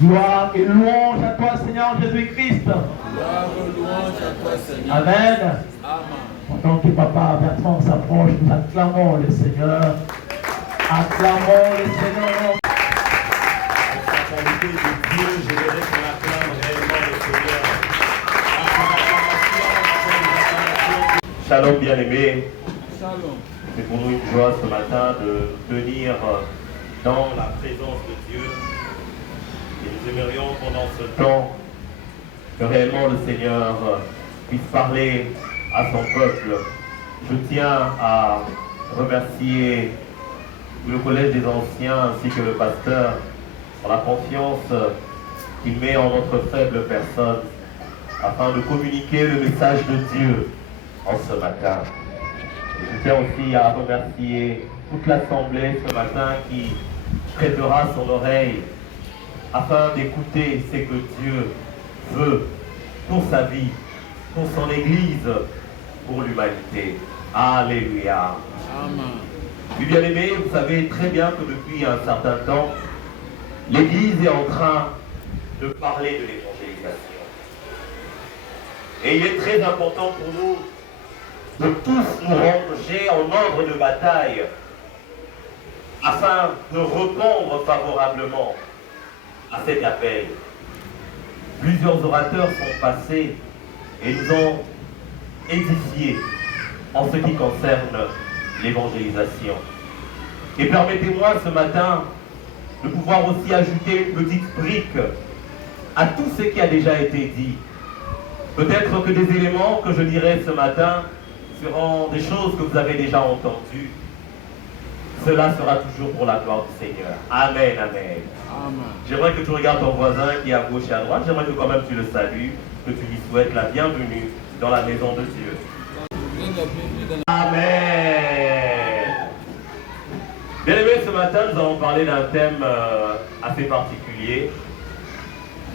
Gloire et louange à toi, Seigneur Jésus-Christ. Gloire et louange à toi, Seigneur. Amen. Amen. Pendant que Papa Bertrand s'approche, nous acclamons le Seigneur. Acclamons le Seigneur. La qualité de Dieu, je voudrais qu'on acclame réellement le Seigneur. Shalom bien-aimés. Shalom. C'est pour nous une joie ce matin de venir dans la présence de Dieu. Et nous aimerions pendant ce temps que réellement le Seigneur puisse parler à son peuple. Je tiens à remercier le Collège des Anciens ainsi que le pasteur pour la confiance qu'il met en notre faible personne afin de communiquer le message de Dieu en ce matin. Et je tiens aussi à remercier toute l'Assemblée ce matin qui prêtera son oreille afin d'écouter ce que Dieu veut pour sa vie, pour son Église, pour l'humanité. Alléluia. Amen. Oui, bien-aimés, vous savez très bien que depuis un certain temps, l'Église est en train de parler de l'évangélisation. Et il est très important pour nous de tous nous ranger en ordre de bataille afin de répondre favorablement à cet appel. Plusieurs orateurs sont passés et nous ont édifiés en ce qui concerne l'évangélisation. Et permettez-moi ce matin de pouvoir aussi ajouter une petite brique à tout ce qui a déjà été dit. Peut-être que des éléments que je dirai ce matin seront des choses que vous avez déjà entendues. Cela sera toujours pour la gloire du Seigneur. Amen, amen. Amen. J'aimerais que tu regardes ton voisin qui est à gauche et à droite. J'aimerais que quand même tu le salues, que tu lui souhaites la bienvenue dans la maison de Dieu. Amen. Bien aimés, ce matin, nous allons parler d'un thème assez particulier.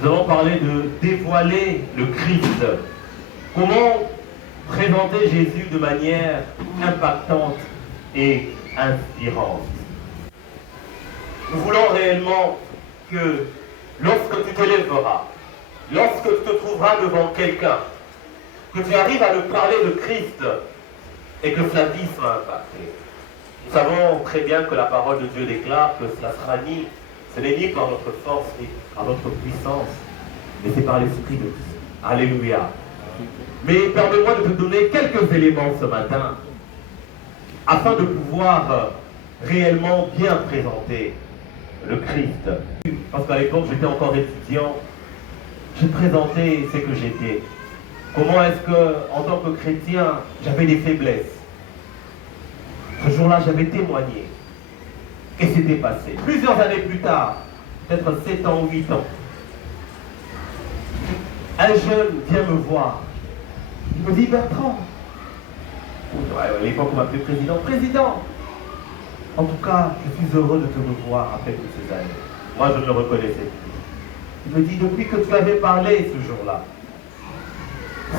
Nous allons parler de dévoiler le Christ. Comment présenter Jésus de manière impactante et inspirante. Nous voulons réellement que lorsque tu te lèveras, lorsque tu te trouveras devant quelqu'un, que tu arrives à lui parler de Christ et que sa vie soit impactée. Nous savons très bien que la parole de Dieu déclare que ce n'est ni par notre force ni par notre puissance, mais c'est par l'Esprit de Dieu. Alléluia. Mais permets-moi de te donner quelques éléments ce matin afin de pouvoir réellement bien présenter le Christ. Parce qu'à l'époque, j'étais encore étudiant, je présentais ce que j'étais. Comment est-ce que, en tant que chrétien, j'avais des faiblesses. Ce jour-là, j'avais témoigné. Et c'était passé. Plusieurs années plus tard, peut-être 7 ans ou 8 ans, un jeune vient me voir. Il me dit, Bertrand, à l'époque on m'appelait président, président, en tout cas, je suis heureux de te revoir après toutes ces années. Moi, je ne le reconnaissais plus. Il me dit, depuis que tu avais parlé ce jour-là,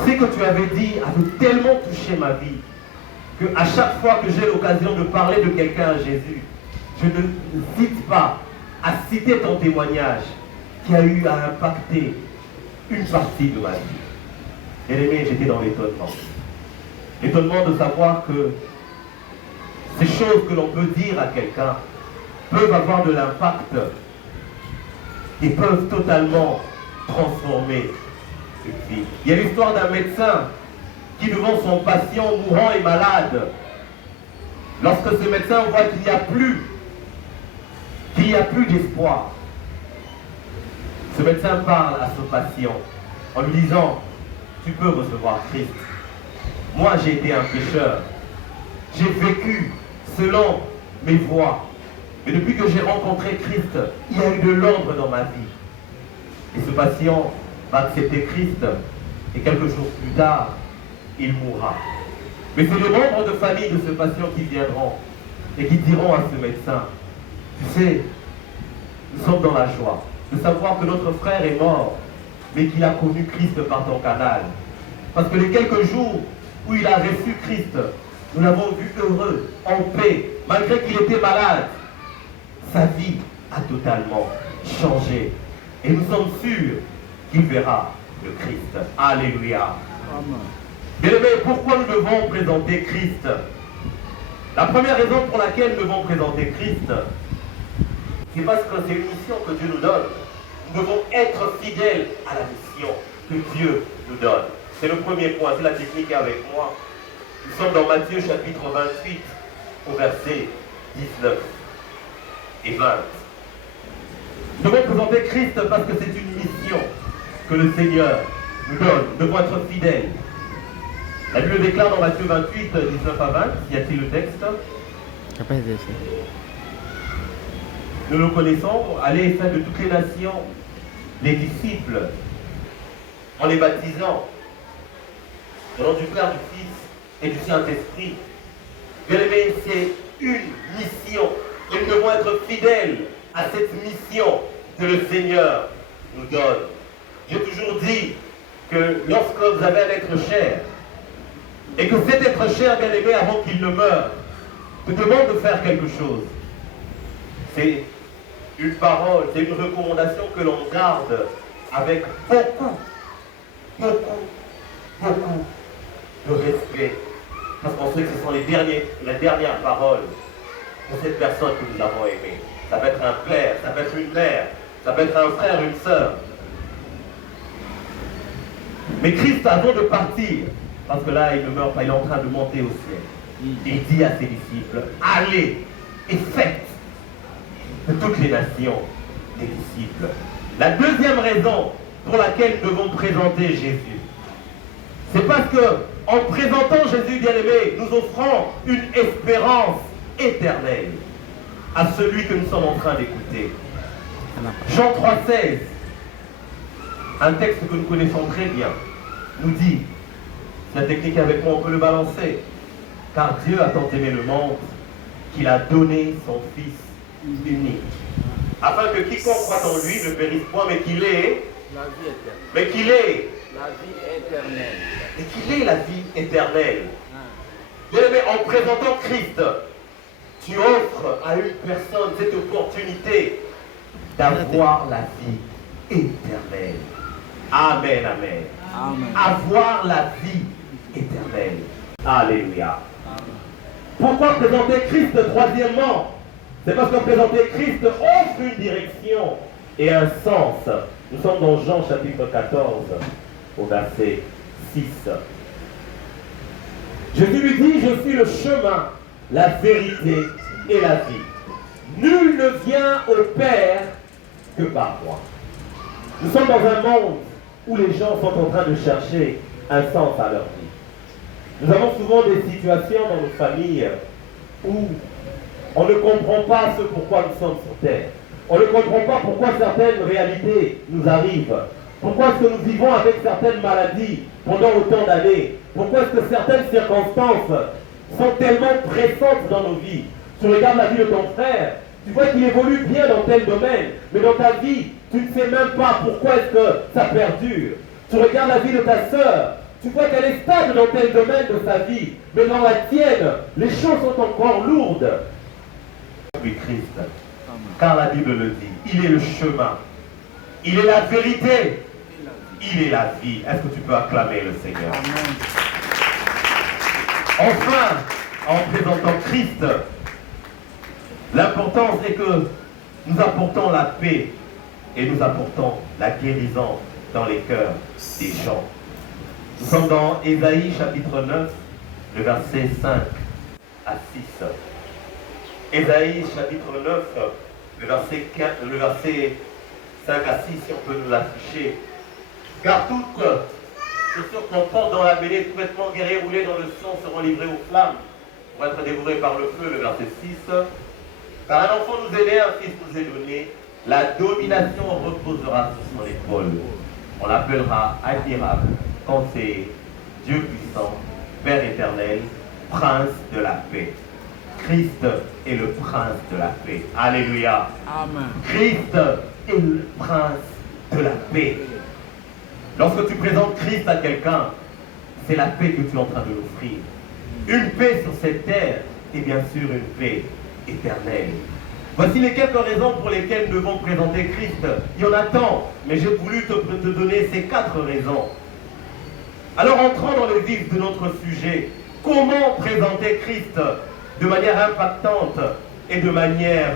ce que tu avais dit avait tellement touché ma vie qu'à chaque fois que j'ai l'occasion de parler de quelqu'un à Jésus, je n'hésite pas à citer ton témoignage qui a eu à impacter une partie de ma vie. Bien-aimé, j'étais dans l'étonnement. L'étonnement de savoir que ces choses que l'on peut dire à quelqu'un peuvent avoir de l'impact et peuvent totalement transformer une vie. Il y a l'histoire d'un médecin qui, devant son patient mourant et malade, lorsque ce médecin voit qu'il n'y a plus d'espoir, ce médecin parle à ce patient en lui disant, tu peux recevoir Christ. Moi, j'ai été un pécheur. J'ai vécu selon mes voies. Mais depuis que j'ai rencontré Christ, il y a eu de l'ordre dans ma vie. Et ce patient va accepter Christ. Et quelques jours plus tard, il mourra. Mais c'est les membres de famille de ce patient qui viendront et qui diront à ce médecin, tu sais, nous sommes dans la joie de savoir que notre frère est mort, mais qu'il a connu Christ par ton canal. Parce que les quelques jours où il a reçu Christ, nous l'avons vu heureux, en paix, malgré qu'il était malade. Sa vie a totalement changé. Et nous sommes sûrs qu'il verra le Christ. Alléluia. Amen. Bien-aimés, pourquoi nous devons présenter Christ? La première raison pour laquelle nous devons présenter Christ, c'est parce que c'est une mission que Dieu nous donne. Nous devons être fidèles à la mission que Dieu nous donne. C'est le premier point, c'est la technique avec moi. Nous sommes dans Matthieu chapitre 28, au verset 19 et 20. Nous devons présenter Christ parce que c'est une mission que le Seigneur nous donne. Nous devons être fidèles. La Bible déclare dans Matthieu 28, 19 à 20, y a-t-il le texte? Nous le connaissons. Allez, faites de toutes les nations les disciples en les baptisant au nom du Père, du Fils et du Saint-Esprit. Bien aimés, c'est une mission. Et nous devons être fidèles à cette mission que le Seigneur nous donne. J'ai toujours dit que lorsque vous avez un être cher, et que cet être cher, bien aimé, avant qu'il ne meure, te demande de faire quelque chose, c'est une parole, c'est une recommandation que l'on garde avec beaucoup de respect. Parce qu'on sait que ce sont les dernières paroles de cette personne que nous avons aimée. Ça peut être un père, ça peut être une mère, ça peut être un frère, une sœur. Mais Christ, avant de partir, parce que là, il ne meurt pas, il est en train de monter au ciel. Il dit à ses disciples, allez et faites de toutes les nations des disciples. La deuxième raison pour laquelle nous devons présenter Jésus, c'est parce que en présentant Jésus bien-aimé, nous offrons une espérance éternelle à celui que nous sommes en train d'écouter. Jean 3,16, un texte que nous connaissons très bien, nous dit, la technique avec moi, on peut le balancer, car Dieu a tant aimé le monde qu'il a donné son Fils unique, afin que quiconque croit en lui ne périsse point, mais qu'il ait La vie éternelle. mais qu'il ait La vie éternelle. et qu'il ait la vie éternelle. Bien-aimé, en présentant Christ, tu offres à une personne cette opportunité d'avoir la vie éternelle. Amen, amen. Amen. Avoir la vie éternelle. Alléluia. Pourquoi présenter Christ? Troisièmement, c'est parce que présenter Christ offre une direction et un sens. Nous sommes dans Jean chapitre 14, au verset 6. Jésus lui dit, je suis le chemin, la vérité et la vie. Nul ne vient au Père que par moi. Nous sommes dans un monde où les gens sont en train de chercher un sens à leur vie. Nous avons souvent des situations dans nos familles où on ne comprend pas ce pourquoi nous sommes sur terre. On ne comprend pas pourquoi certaines réalités nous arrivent. Pourquoi est-ce que nous vivons avec certaines maladies pendant autant d'années? Pourquoi est-ce que certaines circonstances sont tellement pressantes dans nos vies? Tu regardes la vie de ton frère, tu vois qu'il évolue bien dans tel domaine, mais dans ta vie, tu ne sais même pas pourquoi est-ce que ça perdure. Tu regardes la vie de ta sœur, tu vois qu'elle est stable dans tel domaine de sa vie, mais dans la tienne, les choses sont encore lourdes. Oui, Christ, car la Bible le dit, il est le chemin, il est la vérité, il est la vie. Est-ce que tu peux acclamer le Seigneur? Amen. Enfin, en présentant Christ, l'important c'est que nous apportons la paix et nous apportons la guérison dans les cœurs des gens. Nous sommes dans Ésaïe chapitre 9, le verset 5 à 6. Ésaïe chapitre 9, le verset 5 à 6, si on peut nous l'afficher. Car toutes chaussures qu'on porte dans la mêlée, tout vêtement guerrier roulé dans le sang seront livrés aux flammes pour être dévorés par le feu, le verset 6. Car un enfant nous est né, un fils nous est donné, la domination reposera sur son épaule. On l'appellera admirable, conseiller, Dieu puissant, Père éternel, Prince de la paix. Christ est le Prince de la paix. Alléluia. Amen. Christ est le Prince de la paix. Lorsque tu présentes Christ à quelqu'un, c'est la paix que tu es en train de l'offrir. Une paix sur cette terre et bien sûr une paix éternelle. Voici les quelques raisons pour lesquelles nous devons présenter Christ. Il y en a tant, mais j'ai voulu te donner ces 4 raisons. Alors entrons dans le vif de notre sujet. Comment présenter Christ de manière impactante et de manière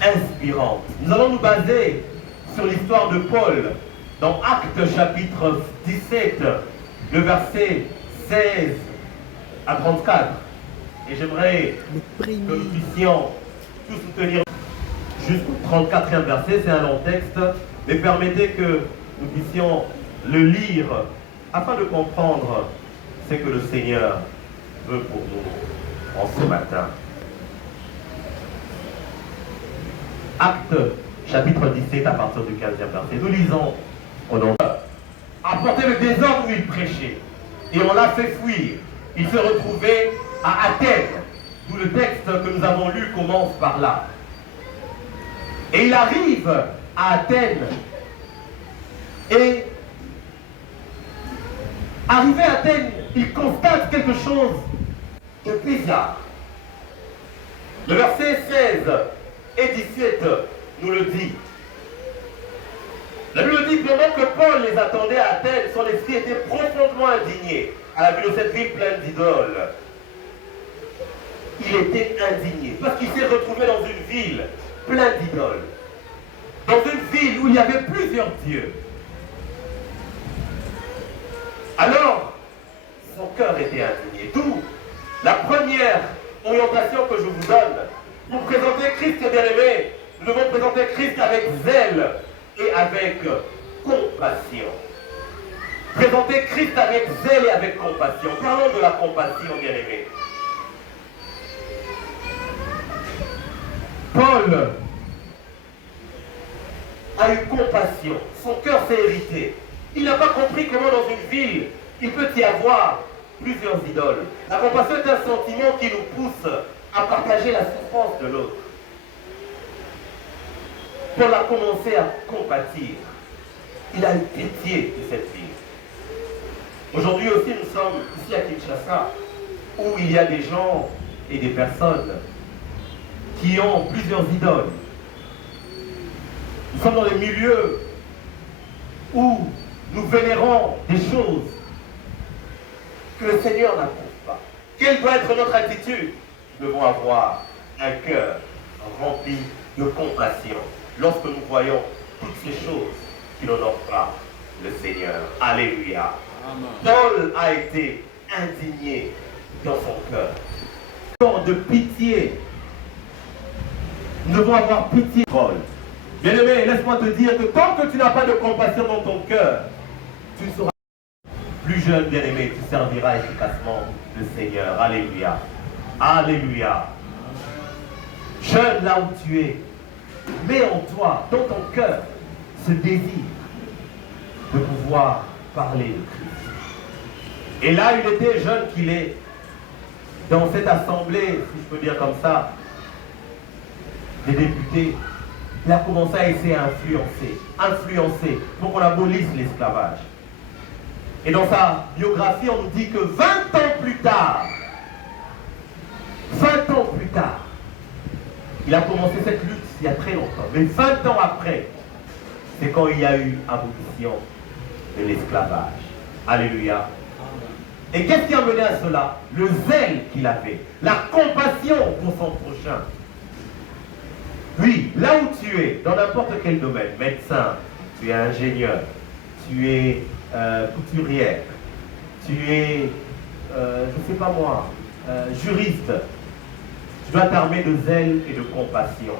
inspirante? Nous allons nous baser sur l'histoire de Paul dans Actes chapitre 17, le verset 16 à 34. Et j'aimerais que nous puissions tous soutenir jusqu'au 34e verset. C'est un long texte, mais permettez que nous puissions le lire afin de comprendre ce que le Seigneur veut pour nous en ce matin. Actes chapitre 17 à partir du 15e verset. Nous lisons au nom de Dieu. Apporter le désordre où il prêchait, et on l'a fait fuir. Il se retrouvait à Athènes, d'où le texte que nous avons lu commence par là. Et il arrive à Athènes, et arrivé à Athènes, il constate quelque chose de bizarre. Le verset 16 et 17 nous le dit. La Bible dit que pendant que Paul les attendait à Athènes, son esprit était profondément indigné à la vue de cette ville pleine d'idoles. Il était indigné parce qu'il s'est retrouvé dans une ville pleine d'idoles. Dans une ville où il y avait plusieurs dieux. Alors, son cœur était indigné. D'où la première orientation que je vous donne. Pour présenter Christ, bien-aimé, nous devons présenter Christ avec zèle et avec compassion. Présenter Christ avec zèle et avec compassion. Parlons de la compassion, bien-aimé. Paul a eu compassion. Son cœur s'est irrité. Il n'a pas compris comment dans une ville, il peut y avoir plusieurs idoles. La compassion est un sentiment qui nous pousse à partager la souffrance de l'autre. Paul a commencé à compatir. Il a eu pitié de cette ville. Aujourd'hui aussi, nous sommes ici à Kinshasa, où il y a des gens et des personnes qui ont plusieurs idoles. Nous sommes dans les milieux où nous vénérons des choses que le Seigneur n'approuve pas. Quelle doit être notre attitude? Nous devons avoir un cœur rempli de compassion lorsque nous voyons toutes ces choses qui n'honorent pas le Seigneur. Alléluia. Amen. Paul a été indigné dans son cœur. Cœur de pitié. Nous devons avoir pitié, Paul. Bien-aimé, laisse-moi te dire que tant que tu n'as pas de compassion dans ton cœur, tu ne seras plus jeune, bien-aimé, tu serviras efficacement le Seigneur. Alléluia. Alléluia. Jeune là où tu es, mets en toi, dans ton cœur, ce désir de pouvoir parler de Christ. Et là, il était jeune qu'il est, dans cette assemblée, si je peux dire comme ça, des députés, il a commencé à essayer à influencer pour qu'on abolisse l'esclavage. Et dans sa biographie, on nous dit que 20 ans plus tard, il a commencé cette lutte il y a très longtemps. Mais 20 ans après, c'est quand il y a eu abolition de l'esclavage. Alléluia. Et qu'est-ce qui a mené à cela? Le zèle qu'il avait, la compassion pour son prochain. Oui, là où tu es, dans n'importe quel domaine, médecin, tu es ingénieur, tu es couturière, tu es, je ne sais pas moi, juriste, tu dois t'armer de zèle et de compassion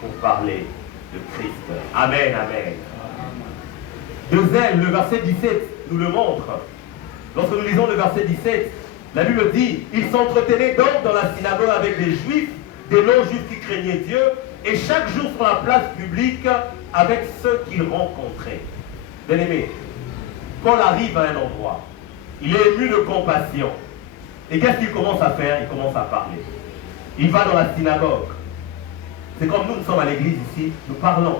pour parler de Christ. Amen, amen. De zèle, le verset 17 nous le montre. Lorsque nous lisons le verset 17, la Bible dit, il s'entretenait donc dans la synagogue avec des juifs, des non-juifs qui craignaient Dieu, et chaque jour sur la place publique avec ceux qu'il rencontrait. Bien-aimé, Paul arrive à un endroit, il est ému de compassion. Et qu'est-ce qu'il commence à faire? Il commence à parler. Il va dans la synagogue. C'est comme nous sommes à l'église ici, nous parlons.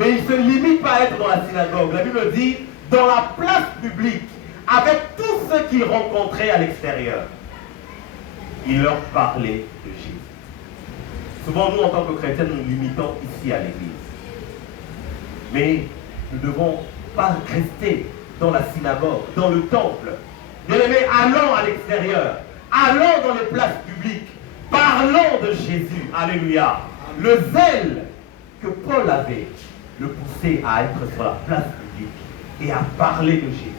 Mais il ne se limite pas à être dans la synagogue. La Bible dit, dans la place publique, avec tous ceux qu'il rencontrait à l'extérieur. Il leur parlait de Jésus. Souvent, nous, en tant que chrétiens, nous nous limitons ici à l'église. Mais nous ne devons pas rester dans la synagogue, dans le temple. Bien-aimés, allons à l'extérieur. Allons dans les places publiques. Parlons de Jésus. Alléluia. Le zèle que Paul avait le poussait à être sur la place publique et à parler de Jésus.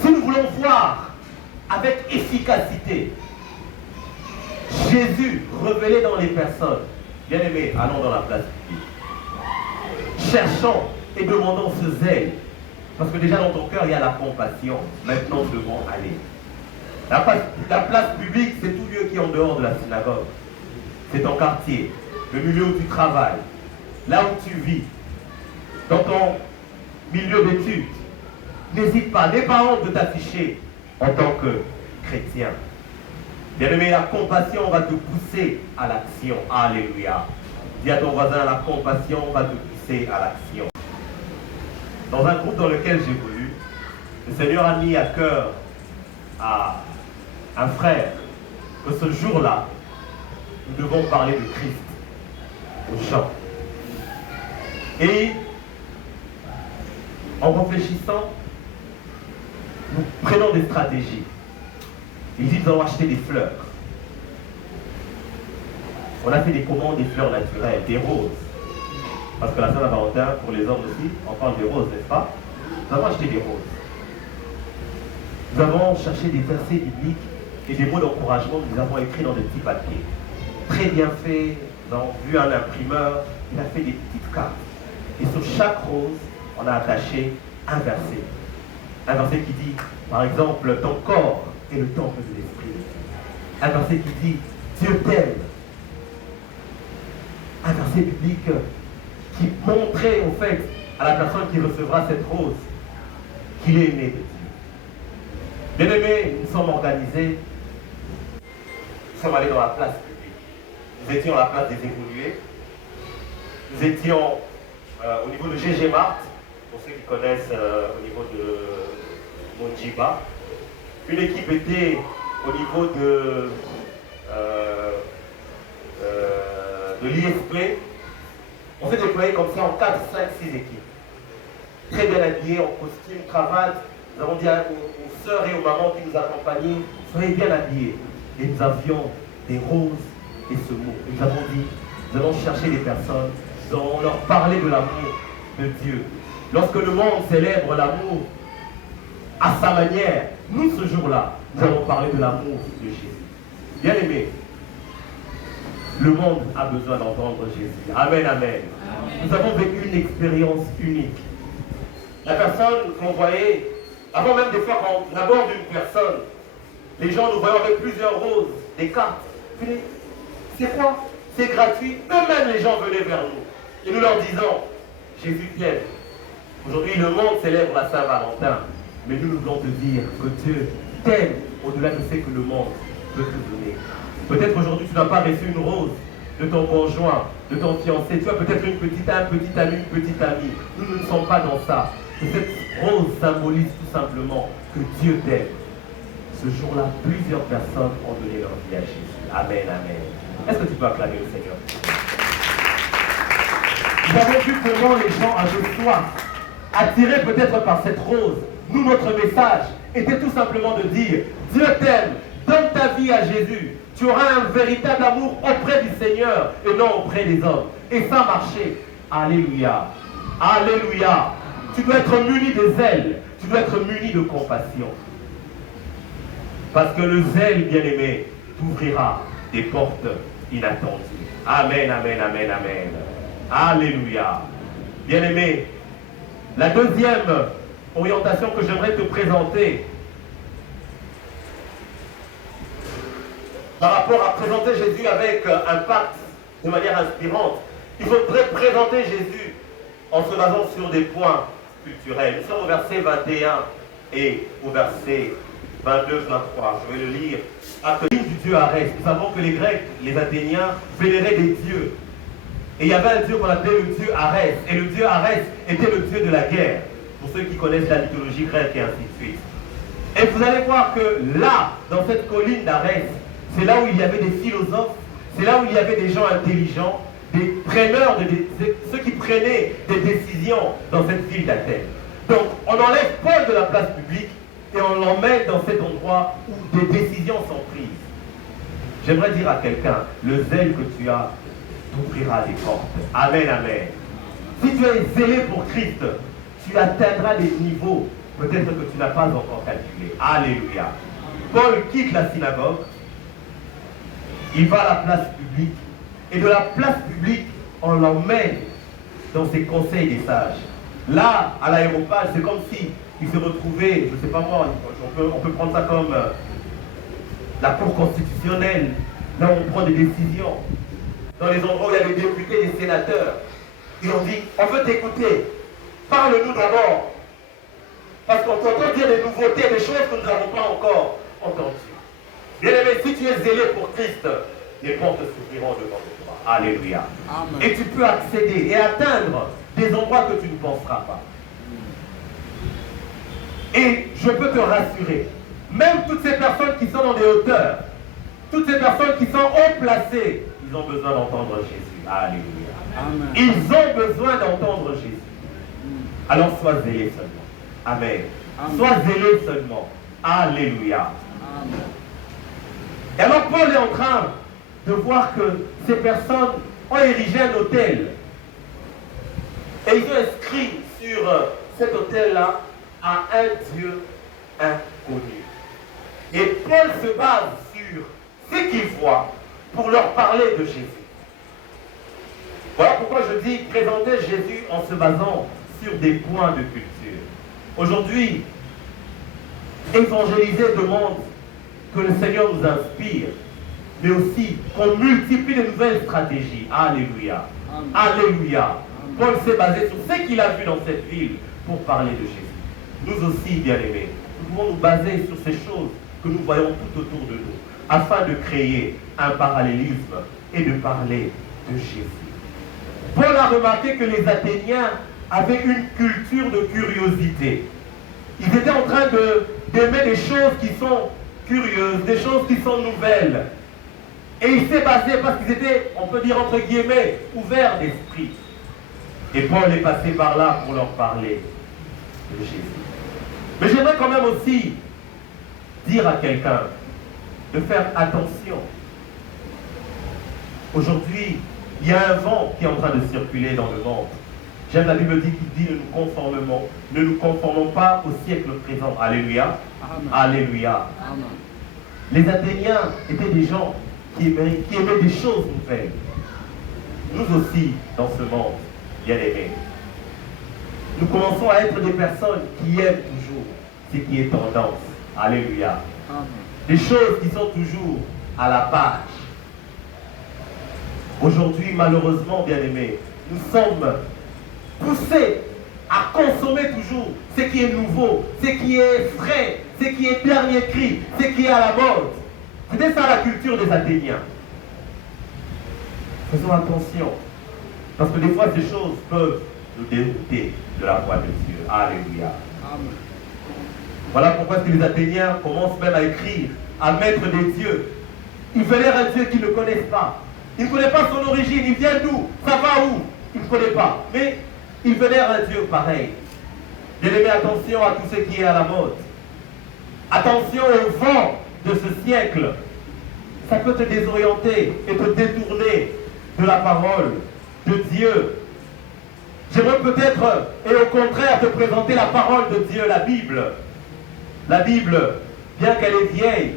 Si nous voulons voir avec efficacité Jésus révélé dans les personnes, bien aimés, allons dans la place publique. Cherchons et demandons ce zèle. Parce que déjà dans ton cœur, il y a la compassion. Maintenant, nous devons aller. La place publique, c'est tout lieu qui est en dehors de la synagogue. C'est ton quartier, le milieu où tu travailles, là où tu vis, dans ton milieu d'études. N'hésite pas, n'aie pas honte de t'afficher en tant que chrétien. Bien-aimé, la compassion va te pousser à l'action. Alléluia. Dis à ton voisin, la compassion va te pousser à l'action. Dans un groupe dans lequel j'évolue, le Seigneur a mis à cœur à un frère que ce jour-là, nous devons parler de Christ aux gens. Et en réfléchissant, nous prenons des stratégies. Il dit, nous allons acheter des fleurs. On a fait des commandes des fleurs naturelles, des roses. Parce que la Saint-Valentin, pour les hommes aussi, on parle des roses, n'est-ce pas? Nous avons acheté des roses. Nous avons cherché des versets bibliques et des mots d'encouragement que nous avons écrits dans des petits papiers. Très bien fait, nous avons vu un imprimeur, il a fait des petites cartes. Et sur chaque rose, on a attaché un verset. Un verset qui dit, par exemple, ton corps est le temple de l'Esprit. Un verset qui dit, Dieu t'aime. Un verset biblique qui montrait au fait à la personne qui recevra cette rose qu'il est aimé de Dieu. Bien-aimés, nous sommes organisés, nous sommes allés dans la place publique. Nous étions à la place des évolués. Nous étions au niveau de GG Mart, pour ceux qui connaissent au niveau de Monjiba. Une équipe était au niveau de l'ISP. On s'est déployé comme ça en 4, 5, 6 équipes. Très bien habillés, en costume, cravate. Nous avons dit aux sœurs et aux mamans qui nous accompagnaient, soyez bien habillés. Et nous avions des roses et ce mot. Et nous avons dit, nous allons chercher des personnes, nous allons leur parler de l'amour de Dieu. Lorsque le monde célèbre l'amour à sa manière, nous ce jour-là, nous allons parler de l'amour de Jésus. Bien aimé, le monde a besoin d'entendre Jésus. Amen, amen. Nous avons vécu une expérience unique. La personne qu'on voyait, avant même des fois quand on aborde une personne, les gens nous voyaient avec plusieurs roses, des cartes. C'est quoi? C'est gratuit. Eux-mêmes, les gens venaient vers nous. Et nous leur disons, Jésus t'aime. Aujourd'hui, le monde célèbre la Saint-Valentin. Mais nous voulons te dire que Dieu t'aime au-delà de ce que le monde peut te donner. Peut-être aujourd'hui, tu n'as pas reçu une rose de ton conjoint, de ton fiancé. Tu as peut-être un petit ami, une petite amie. Nous ne sommes pas dans ça. Cette rose symbolise tout simplement que Dieu t'aime. Ce jour-là, plusieurs personnes ont donné leur vie à Jésus. Amen, amen. Est-ce que tu peux acclamer le Seigneur? Nous avons vu comment les gens avaient soif, attirés peut-être par cette rose. Nous, notre message était tout simplement de dire, Dieu t'aime, donne ta vie à Jésus. Tu auras un véritable amour auprès du Seigneur et non auprès des hommes. Et ça marchait. Alléluia. Alléluia. Tu dois être muni de zèle. Tu dois être muni de compassion. Parce que le zèle, bien-aimé, t'ouvrira des portes inattendues. Amen, amen, amen, amen. Alléluia. Bien-aimé, la deuxième orientation que j'aimerais te présenter par rapport à présenter Jésus avec un pacte de manière inspirante, il faudrait présenter Jésus en se basant sur des points culturels. Nous sommes au verset 21 et au verset 22, 23. Je vais le lire. Acte du dieu Arès. Nous savons que les Grecs, les Athéniens, vénéraient des dieux. Et il y avait un dieu qu'on appelait le dieu Arès. Et le dieu Arès était le dieu de la guerre. Pour ceux qui connaissent la mythologie grecque et ainsi de suite. Et vous allez voir que là, dans cette colline d'Arès, c'est là où il y avait des philosophes, C'est là où il y avait des gens intelligents, des preneurs, ceux qui prenaient des décisions dans cette ville d'Athènes. Donc, on enlève Paul de la place publique et on l'emmène dans cet endroit où des décisions sont prises. J'aimerais dire à quelqu'un, le zèle que tu as t'ouvrira des portes. Amen, amen. Si tu es zélé pour Christ, tu atteindras des niveaux peut-être que tu n'as pas encore calculés. Alléluia. Paul quitte la synagogue, il va à la place publique, et de la place publique, on l'emmène dans ses conseils des sages. Là, à l'aéropage, c'est comme si il se retrouvait, je ne sais pas moi, on peut prendre ça comme la Cour constitutionnelle, là où on prend des décisions. Dans les endroits où il y a des députés, des sénateurs, ils ont dit, on veut t'écouter, parle-nous d'abord. Parce qu'on t'entend dire des nouveautés, des choses que nous n'avons pas encore entendues. Bien aimé, si tu es zélé pour Christ, les portes s'ouvriront devant toi. Alléluia. Amen. Et tu peux accéder et atteindre des endroits que tu ne penseras pas. Et je peux te rassurer, même toutes ces personnes qui sont dans des hauteurs, toutes ces personnes qui sont haut placées, ils ont besoin d'entendre Jésus. Alléluia. Amen. Ils ont besoin d'entendre Jésus. Alors sois zélé seulement. Amen. Amen. Sois zélé seulement. Alléluia. Amen. Et alors Paul est en train de voir que ces personnes ont érigé un autel. Et ils ont inscrit sur cet autel-là à un Dieu inconnu. Et Paul se base sur ce qu'il voit pour leur parler de Jésus. Voilà pourquoi je dis présenter Jésus en se basant sur des points de culture. Aujourd'hui, évangéliser demande que le Seigneur nous inspire, mais aussi qu'on multiplie de nouvelles stratégies. Alléluia. Amen. Alléluia. Amen. Paul s'est basé sur ce qu'il a vu dans cette ville pour parler de Jésus. Nous aussi, bien-aimés, nous pouvons nous baser sur ces choses que nous voyons tout autour de nous, afin de créer un parallélisme et de parler de Jésus. Paul a remarqué que les Athéniens avaient une culture de curiosité. Ils étaient en train d'aimer des choses qui sont curieuses, des choses qui sont nouvelles. Et il s'est basé parce qu'ils étaient, on peut dire entre guillemets, ouverts d'esprit. Et Paul est passé par là pour leur parler de Jésus. Mais j'aimerais quand même aussi dire à quelqu'un de faire attention. Aujourd'hui, il y a un vent qui est en train de circuler dans le monde. J'aime la Bible qui dit ne nous conformons pas au siècle présent. Alléluia. Amen. Alléluia. Amen. Les Athéniens étaient des gens qui aimaient des choses nouvelles. Nous aussi, dans ce monde, bien aimés, nous commençons à être des personnes qui aiment toujours ce qui est tendance. Alléluia. Amen. Des choses qui sont toujours à la page. Aujourd'hui, malheureusement, bien aimés, nous sommes poussés à consommer toujours ce qui est nouveau, ce qui est frais, ce qui est dernier cri, ce qui est à la mode. C'était ça la culture des Athéniens. Faisons attention, parce que des fois ces choses peuvent nous dérouter de la voix de Dieu. Alléluia. Amen. Voilà pourquoi les Athéniens commencent même à écrire, à mettre des dieux. Ils vénèrent un Dieu qu'ils ne connaissent pas. Ils ne connaissent pas son origine, il vient d'où, ça va où, ils ne connaissent pas. Mais ils vénèrent un Dieu pareil. Bien-aimés, attention à tout ce qui est à la mode. Attention au vent de ce siècle. Ça peut te désorienter et te détourner de la parole de Dieu. J'aimerais peut-être, et au contraire, te présenter la parole de Dieu, la Bible. La Bible, bien qu'elle est vieille,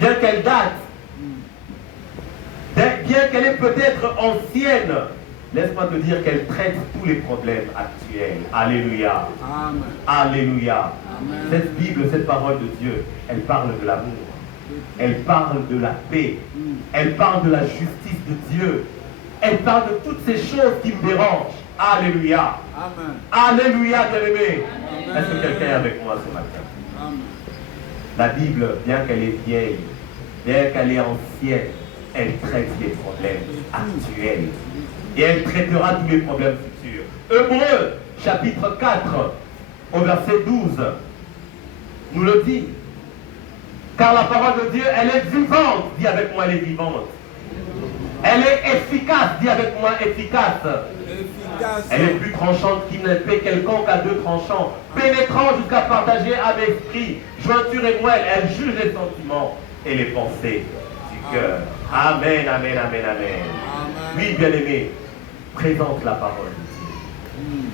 bien qu'elle date, bien qu'elle est peut-être ancienne, laisse-moi te dire qu'elle traite tous les problèmes actuels. Alléluia. Amen. Alléluia. Amen. Cette Bible, cette parole de Dieu, elle parle de l'amour. Elle parle de la paix. Elle parle de la justice de Dieu. Elle parle de toutes ces choses qui me dérangent. Alléluia. Amen. Alléluia, bien-aimé. Est-ce que quelqu'un est avec moi ce matin? Amen. La Bible, bien qu'elle est vieille, bien qu'elle est ancienne, elle traite les problèmes actuels. Et elle traitera tous les problèmes futurs. Hébreux, chapitre 4, au verset 12, nous le dit. Car la parole de Dieu, elle est vivante. Dis avec moi, elle est vivante. Elle est efficace. Dis avec moi, efficace. Elle est plus tranchante qu'une épée quelconque à deux tranchants, pénétrant jusqu'à partager âme et esprit, jointure et moelle. Elle juge les sentiments et les pensées du cœur. Amen, amen, amen, amen. Oui, bien-aimé, présente la parole de Dieu.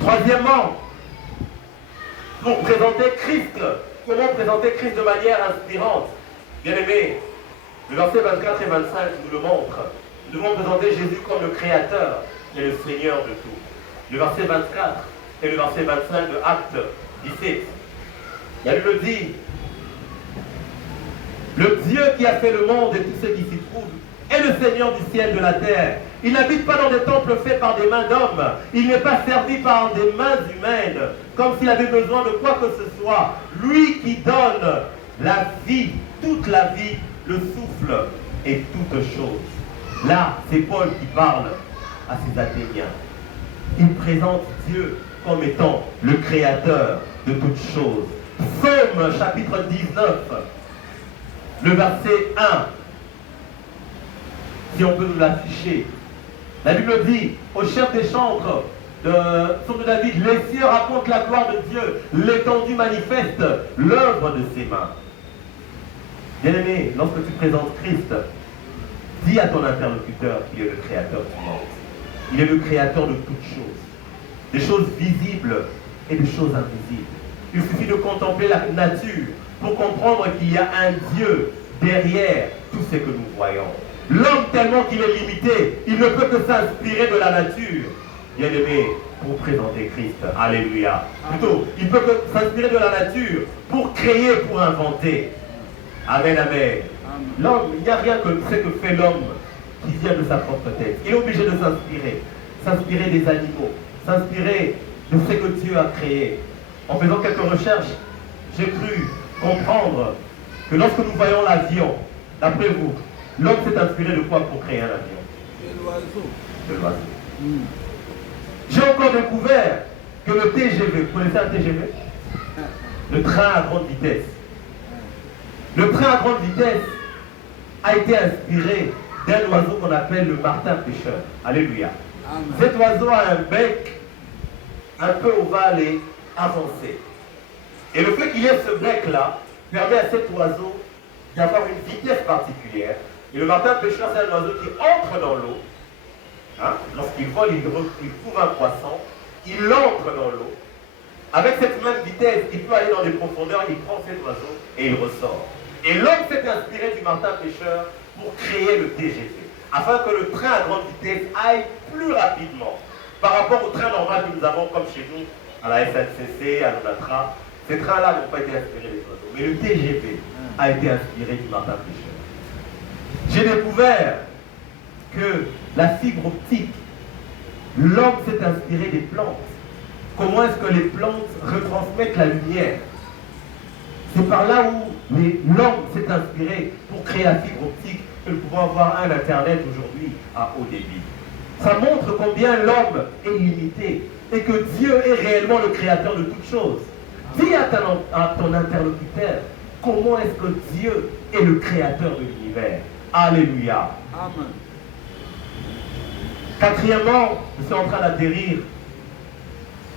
Troisièmement, pour présenter Christ, comment présenter Christ de manière inspirante? Bien-aimé, le verset 24 et 25 nous le montre. Nous devons présenter Jésus comme le Créateur et le Seigneur de tout. Le verset 24 et le verset 25 de Actes 17. La Bible dit, le Dieu qui a fait le monde et tout ce qui s'y trouve est le Seigneur du ciel et de la terre. Il n'habite pas dans des temples faits par des mains d'hommes. Il n'est pas servi par des mains humaines, comme s'il avait besoin de quoi que ce soit. Lui qui donne la vie, toute la vie, le souffle et toutes choses. Là, c'est Paul qui parle à ses Athéniens. Il présente Dieu comme étant le créateur de toutes choses. Psaume chapitre 19, le verset 1. Si on peut nous l'afficher. La Bible dit au chef des chantres de Psaume de David, les cieux racontent la gloire de Dieu, l'étendue manifeste l'œuvre de ses mains. Bien-aimé, lorsque tu présentes Christ, dis à ton interlocuteur qu'il est le créateur du monde. Il est le créateur de toutes choses. Des choses visibles et des choses invisibles. Il suffit de contempler la nature pour comprendre qu'il y a un Dieu derrière tout ce que nous voyons. L'homme, tellement qu'il est limité, il ne peut que s'inspirer de la nature. Bien-aimé, pour présenter Christ. Alléluia. Plutôt, il peut que s'inspirer de la nature pour créer, pour inventer. Amen, amen. L'homme, il n'y a rien que ce que fait l'homme qui vient de sa propre tête. Il est obligé de s'inspirer. S'inspirer des animaux. S'inspirer de ce que Dieu a créé. En faisant quelques recherches, j'ai cru comprendre que lorsque nous voyons l'avion, d'après vous, l'homme s'est inspiré de quoi pour créer un avion? De l'oiseau. De l'oiseau. J'ai encore découvert que le TGV, vous connaissez un TGV? Le train à grande vitesse. Le train à grande vitesse a été inspiré d'un oiseau qu'on appelle le martin pêcheur. Alléluia. Amen. Cet oiseau a un bec un peu ovale et avancé. Et le fait qu'il ait ce bec-là permet à cet oiseau d'avoir une vitesse particulière. Et le martin pêcheur, c'est un oiseau qui entre dans l'eau. Hein? Lorsqu'il vole, il trouve un poisson. Il entre dans l'eau. Avec cette même vitesse, il peut aller dans des profondeurs, il prend cet oiseau et il ressort. Et l'homme s'est inspiré du martin pêcheur pour créer le TGV, afin que le train à grande vitesse aille plus rapidement par rapport au train normal que nous avons comme chez nous, à la SNCC, à l'ONATRA. Ces trains-là n'ont pas été inspirés des oiseaux, mais le TGV a été inspiré du martin pêcheur. J'ai découvert que la fibre optique, l'homme s'est inspiré des plantes. Comment est-ce que les plantes retransmettent la lumière? C'est par là où l'homme s'est inspiré pour créer la fibre optique que nous pouvons avoir un Internet aujourd'hui à haut débit. Ça montre combien l'homme est limité et que Dieu est réellement le créateur de toutes choses. Dis à ton interlocuteur, comment est-ce que Dieu est le créateur de l'univers? Alléluia. Amen. Quatrièmement, je suis en train d'atterrir.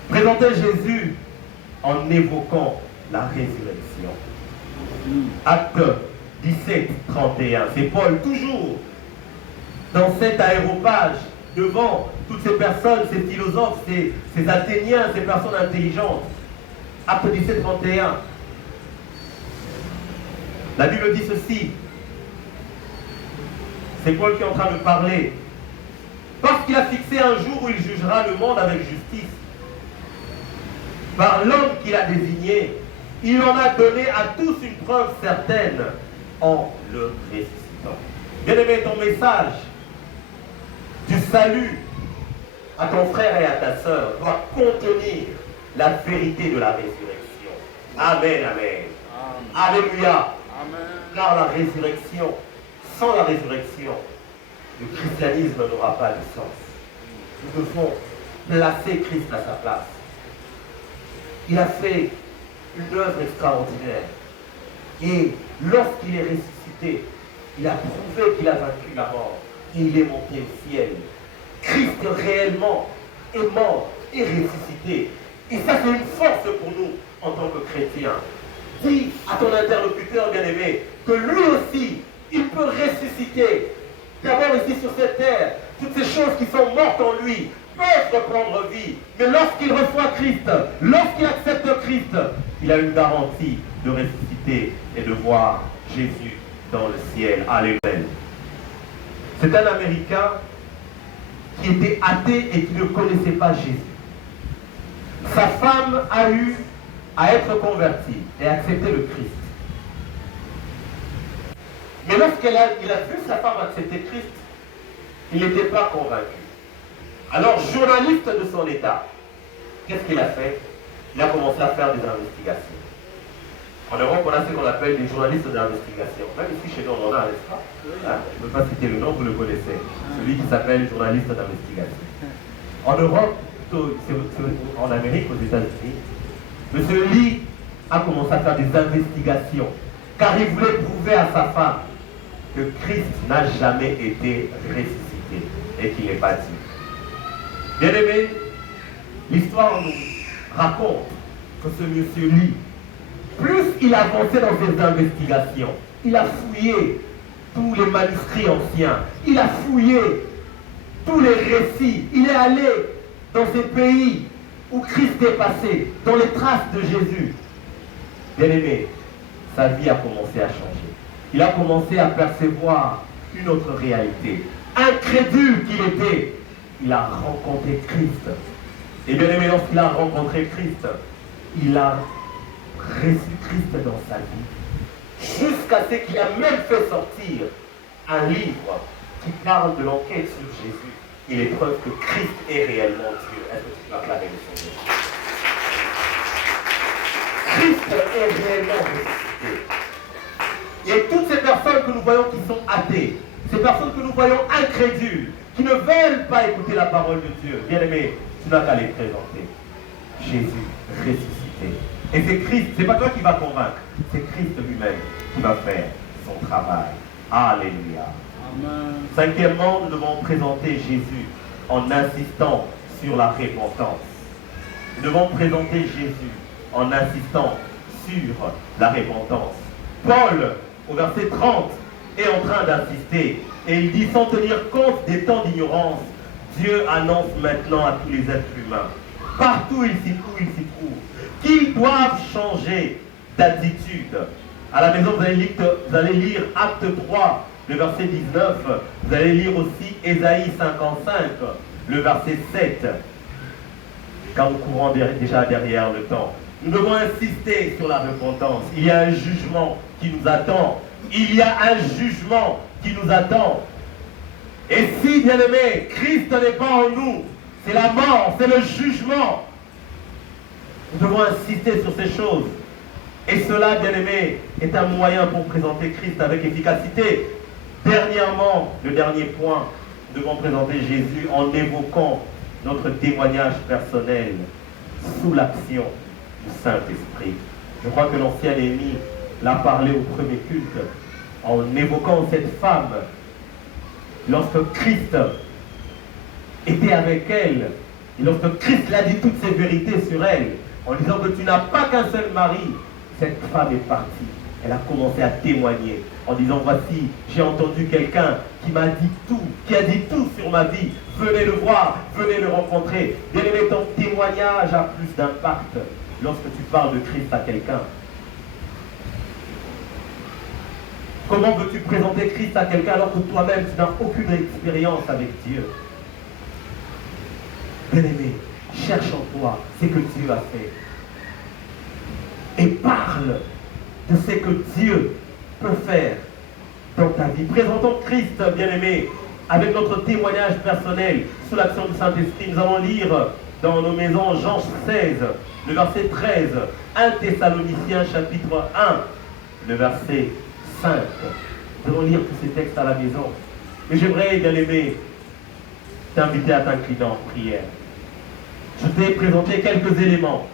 Présenter Jésus en évoquant la résurrection. Acte 17, 31. C'est Paul, toujours dans cet aéropage, devant toutes ces personnes, ces philosophes, ces Athéniens, ces personnes intelligentes. Acte 17, 31. La Bible dit ceci. C'est Paul qui est en train de parler. Parce qu'il a fixé un jour où il jugera le monde avec justice. Par l'homme qu'il a désigné, il en a donné à tous une preuve certaine en le ressuscitant. Bien-aimé, ton message du salut à ton frère et à ta sœur doit contenir la vérité de la résurrection. Amen, amen. Alléluia. Amen. Car la résurrection, sans la résurrection, le christianisme n'aura pas de sens. Nous devons placer Christ à sa place. Il a fait une œuvre extraordinaire. Et lorsqu'il est ressuscité, il a prouvé qu'il a vaincu la mort et il est monté au ciel. Christ réellement est mort et ressuscité. Et ça, c'est une force pour nous en tant que chrétiens. Dis à ton interlocuteur bien-aimé que lui aussi, il peut ressusciter. D'abord ici sur cette terre, toutes ces choses qui sont mortes en lui peuvent reprendre vie. Mais lorsqu'il reçoit Christ, lorsqu'il accepte Christ, il a une garantie de ressusciter et de voir Jésus dans le ciel. Alléluia. C'est un Américain qui était athée et qui ne connaissait pas Jésus. Sa femme a eu à être convertie et accepter le Christ. Mais lorsqu'il a vu sa femme accepter Christ, il n'était pas convaincu. Alors, journaliste de son état, qu'est-ce qu'il a fait? Il a commencé à faire des investigations. En Europe, on a ce qu'on appelle des journalistes d'investigation. Même ici, chez nous, on en a, n'est-ce pas? Ah, je ne peux pas citer le nom, vous le connaissez. Celui qui s'appelle journaliste d'investigation. En Europe, en Amérique, aux États-Unis, M. Lee a commencé à faire des investigations, car il voulait prouver à sa femme que Christ n'a jamais été ressuscité et qu'il n'est pas dit. Bien aimé, l'histoire nous raconte que ce monsieur Lee, plus il avançait dans ses investigations, il a fouillé tous les manuscrits anciens, il a fouillé tous les récits, il est allé dans ces pays où Christ est passé, dans les traces de Jésus. Bien aimé, sa vie a commencé à changer. Il a commencé à percevoir une autre réalité. Incrédule qu'il était, il a rencontré Christ. Et bien aimé, lorsqu'il a rencontré Christ, il a reçu Christ dans sa vie, jusqu'à ce qu'il a même fait sortir un livre qui parle de l'enquête sur Jésus et les preuves que Christ est réellement Dieu. Est-ce que tu peux acclamer le Seigneur? Christ est réellement ressuscité. Et toutes ces personnes que nous voyons qui sont athées, ces personnes que nous voyons incrédules, qui ne veulent pas écouter la parole de Dieu, bien aimé, tu n'as qu'à les présenter. Jésus ressuscité. Et c'est Christ, c'est pas toi qui vas convaincre, c'est Christ lui-même qui va faire son travail. Alléluia. Amen. Cinquièmement, nous devons présenter Jésus en insistant sur la repentance. Nous devons présenter Jésus en insistant sur la repentance. Paul, au verset 30, est en train d'insister et il dit, sans tenir compte des temps d'ignorance, Dieu annonce maintenant à tous les êtres humains, partout où ils s'y trouvent, qu'ils doivent changer d'attitude. À la maison, vous allez lire Acte 3, le verset 19. Vous allez lire aussi Ésaïe 55, le verset 7. Car nous courons déjà derrière le temps. Nous devons insister sur la repentance. Il y a un jugement qui nous attend. Il y a un jugement qui nous attend. Et si, bien aimé, Christ n'est pas en nous, c'est la mort, c'est le jugement. Nous devons insister sur ces choses. Et cela, bien aimé, est un moyen pour présenter Christ avec efficacité. Dernièrement, le dernier point, nous devons présenter Jésus en évoquant notre témoignage personnel sous l'action du Saint-Esprit. Je crois que l'ancien Néhémie l'a parlé au premier culte en évoquant cette femme. Lorsque Christ était avec elle, et lorsque Christ l'a dit toutes ces vérités sur elle, en disant que tu n'as pas qu'un seul mari, cette femme est partie. Elle a commencé à témoigner en disant, voici, j'ai entendu quelqu'un qui m'a dit tout, qui a dit tout sur ma vie. Venez le voir, venez le rencontrer. Bien aimé, ton témoignage a plus d'impact lorsque tu parles de Christ à quelqu'un. Comment veux-tu présenter Christ à quelqu'un alors que toi-même tu n'as aucune expérience avec Dieu? Bien aimé, cherche en toi ce que Dieu a fait. Et parle de ce que Dieu peut faire dans ta vie. Présentons Christ, bien-aimé, avec notre témoignage personnel sous l'action du Saint-Esprit. Nous allons lire dans nos maisons Jean 16, le verset 13, 1 Thessaloniciens chapitre 1, le verset 5. Nous allons lire tous ces textes à la maison. Mais j'aimerais, bien-aimé, t'inviter à t'incliner en prière. Je t'ai présenté quelques éléments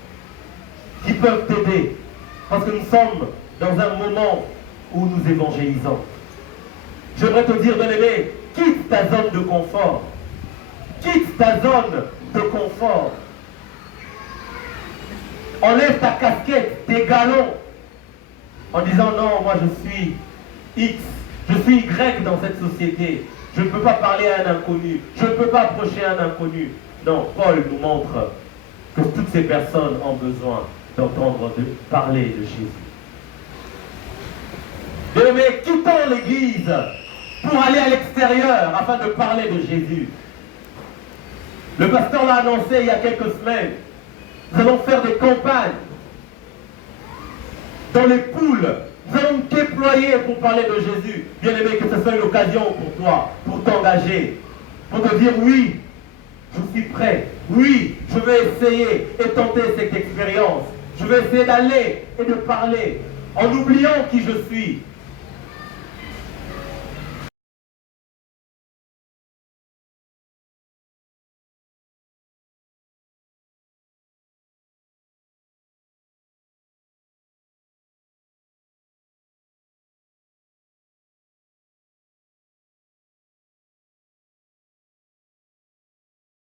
qui peuvent t'aider Parce que nous sommes dans un moment où nous évangélisons. J'aimerais te dire, bien-aimé, quitte ta zone de confort. Quitte ta zone de confort. Enlève ta casquette, tes galons, en disant non, moi je suis X, je suis Y dans cette société. Je ne peux pas parler à un inconnu, je ne peux pas approcher un inconnu. Non, Paul nous montre que toutes ces personnes ont besoin d'entendre parler de Jésus. Mais quittons l'église pour aller à l'extérieur afin de parler de Jésus. Le pasteur l'a annoncé il y a quelques semaines. Nous allons faire des campagnes dans les poules. Nous allons nous déployer pour parler de Jésus. Bien aimé, que ce soit une occasion pour toi, pour t'engager, pour te dire oui, je suis prêt. Oui, je vais essayer et tenter cette expérience. Je vais essayer d'aller et de parler en oubliant qui je suis,